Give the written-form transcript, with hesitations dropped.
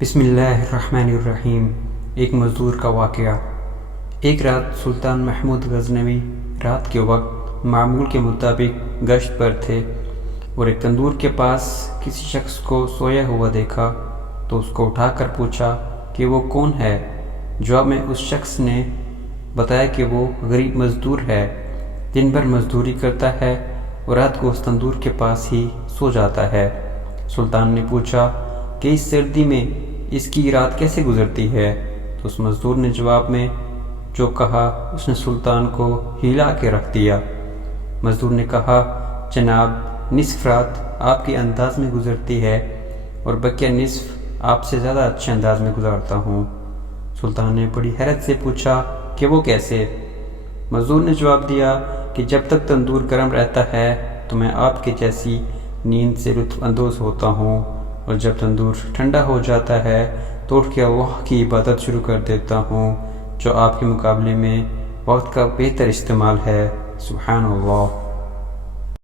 بسم اللہ الرحمن الرحیم۔ ایک مزدور کا واقعہ۔ ایک رات سلطان محمود غزنوی رات کے وقت معمول کے مطابق گشت پر تھے اور ایک تندور کے پاس کسی شخص کو سویا ہوا دیکھا تو اس کو اٹھا کر پوچھا کہ وہ کون ہے۔ جواب میں اس شخص نے بتایا کہ وہ غریب مزدور ہے، دن بھر مزدوری کرتا ہے اور رات کو اس تندور کے پاس ہی سو جاتا ہے۔ سلطان نے پوچھا کہ اس سردی میں اس کی رات کیسے گزرتی ہے؟ تو اس مزدور نے جواب میں جو کہا اس نے سلطان کو ہلا کے رکھ دیا۔ مزدور نے کہا جناب، نصف رات آپ کے انداز میں گزرتی ہے اور بقیہ نصف آپ سے زیادہ اچھے انداز میں گزارتا ہوں۔ سلطان نے بڑی حیرت سے پوچھا کہ وہ کیسے؟ مزدور نے جواب دیا کہ جب تک تندور گرم رہتا ہے تو میں آپ کے جیسی نیند سے لطف اندوز ہوتا ہوں، اور جب تندور ٹھنڈا ہو جاتا ہے تو اٹھ کے اللہ کی عبادت شروع کر دیتا ہوں، جو آپ کے مقابلے میں وقت کا بہتر استعمال ہے۔ سبحان اللہ۔